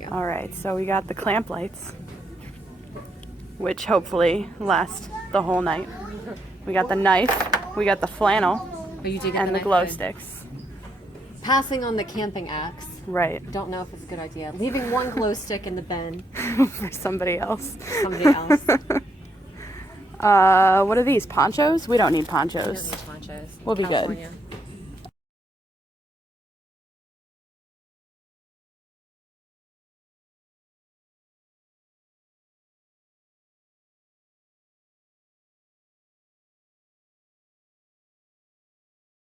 you go. All right, so we got the clamp lights, which hopefully last the whole night. We got the knife, we got the flannel, and the glow sticks. Passing on the camping axe. Right. Don't know if it's a good idea. Leaving one glow stick in the bin. For somebody else. Somebody else. What are these, ponchos? We don't need ponchos. We don't need ponchos. We'll be California. good.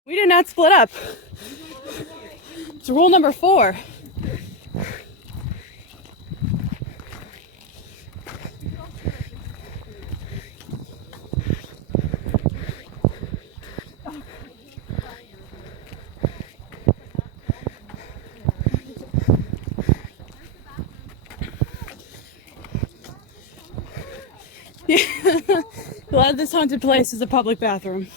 We did not split up. It's rule number 4. Glad this haunted place is a public bathroom.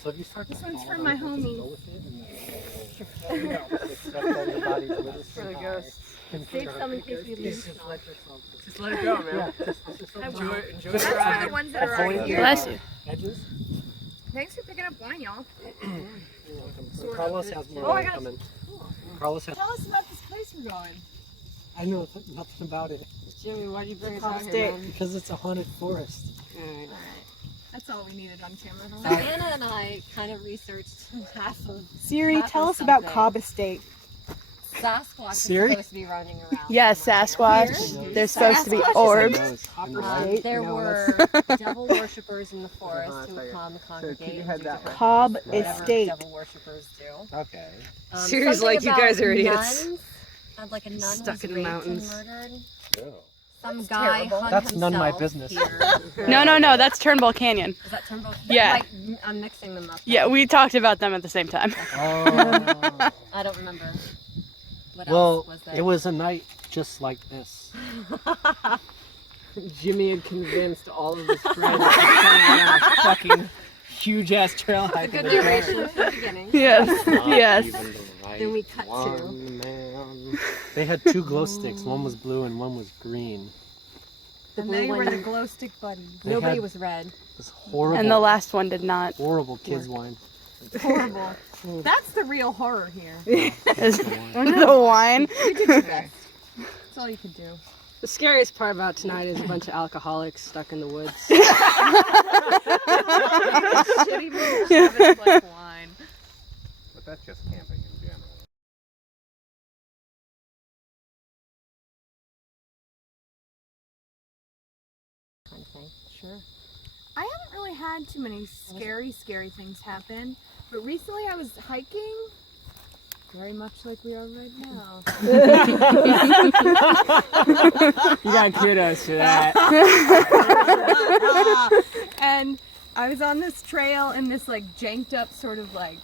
So if you start This one's for my homie. For the ghosts. Save some in case we lose. Just let it go, man. Enjoy That's for the ones that are already here. Bless you. Edges. Thanks for picking up wine, y'all. So Carlos has more wine coming. Carlos has. Tell us about this place we're going. I know nothing about it. Jimmy, why do you bring us Cobb out here, State. man? Because it's a haunted forest. That's all we needed on camera. So Anna and I kind of researched half of Siri, tell us about Cobb Estate. Sasquatch is Siri? supposed to be running around. Yes, Sasquatch. Here? There's supposed to be Sasquatch is orbs. There were devil worshippers in the forest who would come congregate and do Cobb whatever Estate. devil worshippers do. Okay. Siri's Something like, you about guys are idiots. nuns. Like a nun Stuck was in the raped mountains. and murdered. Yeah. Some guy hung That's none of my himself business. here. No, that's Turnbull Canyon. Is that Turnbull? Yeah. Like, I'm mixing them up. Yeah, we talked about them at the same time. Oh. I don't remember. What Well, else was there? it was a night just like this. Jimmy had convinced all of his friends to come on a fucking huge ass trail a hike. good narration from the beginning. Yes, yes. Then we cut to. Man. They had 2 glow sticks. One was blue and one was green. The And blue they were one- the glow stick buddies. They Nobody had was red. this horrible, And the last one did not. horrible kids wine. Horrible. That's the real horror here. Is the wine. You did your best. That's all you could do. The scariest part about tonight is a bunch of alcoholics stuck in the woods. Shitty movie like wine. But that's just camping in general. Kind of thing. Sure. I haven't really had too many scary things happen, but recently I was hiking, very much like we are right now. You got kudos for that. And I was on this trail in this like janked up sort of like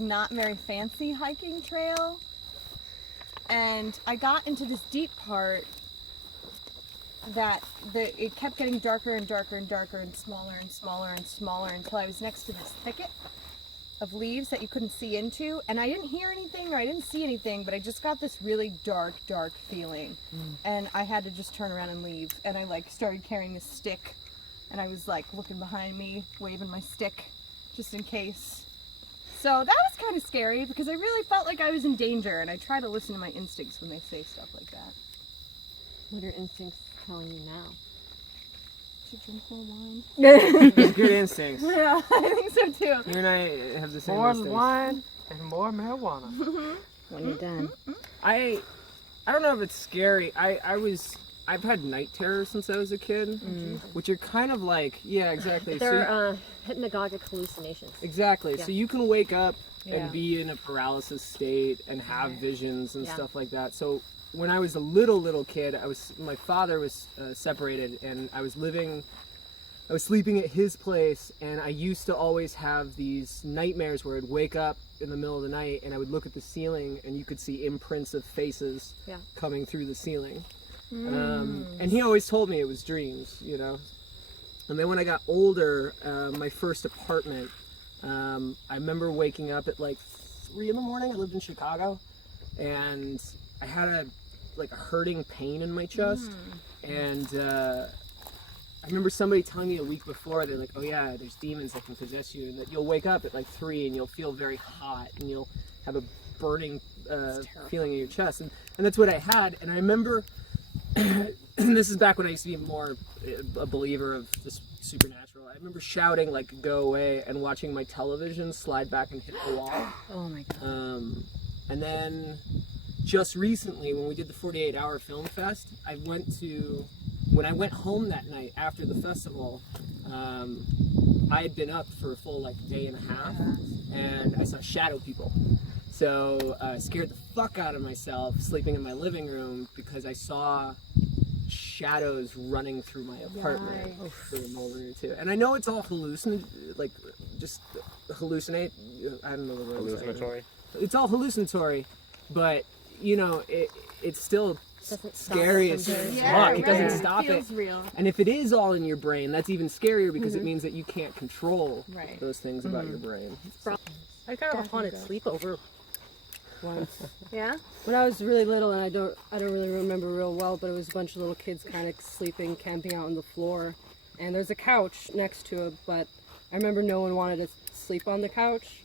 not very fancy hiking trail, and I got into this deep part that it kept getting darker and darker and darker and smaller and smaller and smaller until I was next to this thicket of leaves that you couldn't see into, and I didn't hear anything or I didn't see anything, but I just got this really dark feeling, and I had to just turn around and leave, and I like started carrying this stick, and I was like looking behind me, waving my stick just in case. So that was kind of scary because I really felt like I was in danger, and I try to listen to my instincts when they say stuff like that. What are instincts telling you now? To drink more wine. It's good instincts. Yeah, I think so too. You and I have the same More instincts. wine and more marijuana. When you're done. I don't know if it's scary. I was I've had night terrors since I was a kid, which are kind of like, yeah, exactly. They're hypnagogic hallucinations. Exactly. Yeah. So you can wake up Yeah. and be in a paralysis state and have visions and Yeah. stuff like that. So when I was a little kid, my father was separated, and I was sleeping at his place, and I used to always have these nightmares where I'd wake up in the middle of the night and I would look at the ceiling and you could see imprints of faces coming through the ceiling. And he always told me it was dreams, you know. And then when I got older, my first apartment, I remember waking up at like 3 in the morning. I lived in Chicago, and I had a hurting pain in my chest, and I remember somebody telling me a week before, they're like, oh yeah, there's demons that can possess you, and that you'll wake up at like 3 and you'll feel very hot and you'll have a burning feeling in your chest. And that's what I had. And I remember, and this is back when I used to be more a believer of this supernatural. I remember shouting like, go away, and watching my television slide back and hit the wall. Oh my god. And then just recently, when we did the 48-hour film fest, when I went home that night after the festival, I had been up for a full day and a half, and I saw shadow people. So I scared the fuck out of myself sleeping in my living room because I saw shadows running through my apartment for a moment or two. And I know it's all hallucinate, hallucinate. I don't know the word. Hallucinatory. It's all hallucinatory, but you know, it's still scary as fuck. It doesn't stop it. Real. And if it is all in your brain, that's even scarier because it means that you can't control those things about your brain. I got a haunted sleepover once. Yeah? When I was really little, and I don't really remember real well, but it was a bunch of little kids kind of sleeping, camping out on the floor, and there's a couch next to it, but I remember no one wanted to sleep on the couch,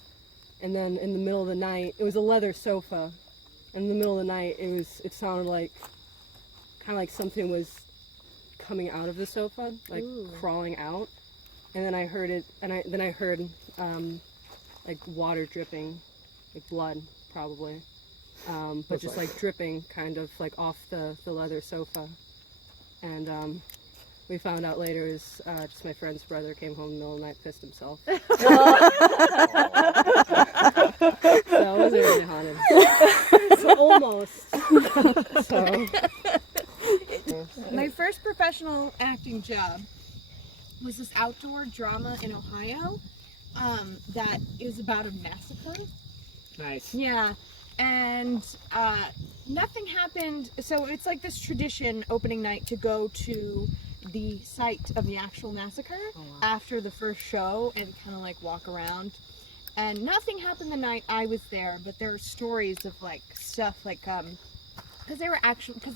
and then in the middle of the night, it was a leather sofa. In the middle of the night, it sounded like kind of like something was coming out of the sofa, like crawling out, and then I heard it, and then I heard like water dripping, like blood probably, but just like dripping kind of like off the leather sofa, and we found out later it was just my friend's brother came home in the middle of the night, pissed himself. So it wasn't really haunted. So almost. So. My first professional acting job was this outdoor drama in Ohio that is about a massacre. Nice. Yeah, and nothing happened. So it's like this tradition opening night to go to the site of the actual massacre after the first show and kind of like walk around. And nothing happened the night I was there, but there are stories of like stuff like because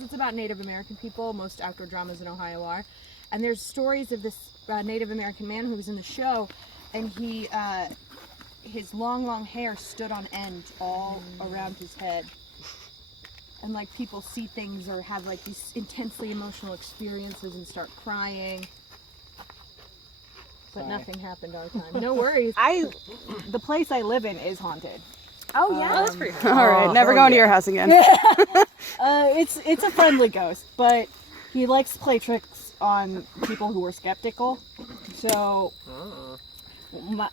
it's about Native American people. Most outdoor dramas in Ohio are, and there's stories of this Native American man who was in the show, and he his long hair stood on end all around his head, and like people see things or have like these intensely emotional experiences and start crying. But nothing happened our time. No worries. The place I live in is haunted. Oh, yeah? That's pretty cool. All right, never going to your house again. It's a friendly ghost, but he likes to play tricks on people who are skeptical. So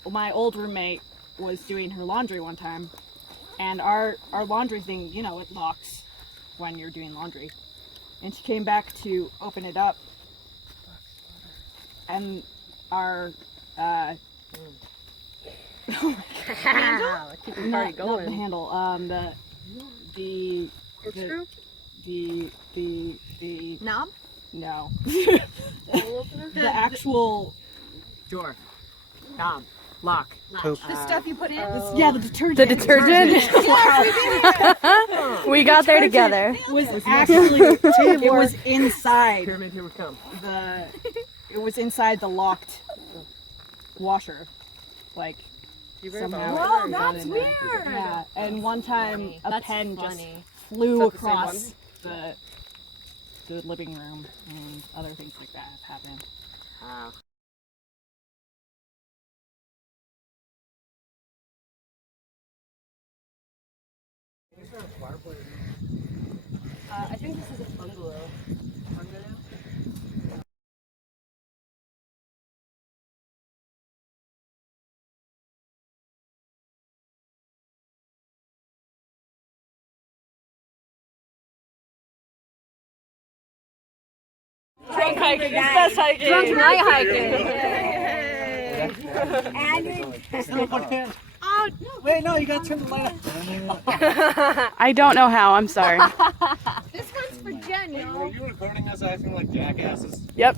my old roommate was doing her laundry one time, and our laundry thing, you know, it locks when you're doing laundry. And she came back to open it up, and our Handle? Keep the party not going. the handle, the Knob? no. The actual Door. Knob. Lock. The stuff you put in? yeah, the detergent. The detergent? We got there together. was actually it was inside Pyramid, here we come. it was inside the locked washer, like somehow. Whoa, it got that's in there. weird. Yeah, and one time a That's pen funny. just flew Is that the same across the living room, and other things like that have happened. I think this is a bungalow. hiking. Best hiking. Drunk night hiking. Wait, no, you gotta turn the light off. I don't know how. I'm sorry. This one's for Jen, y'all. Were you recording us acting like jackasses? Yep.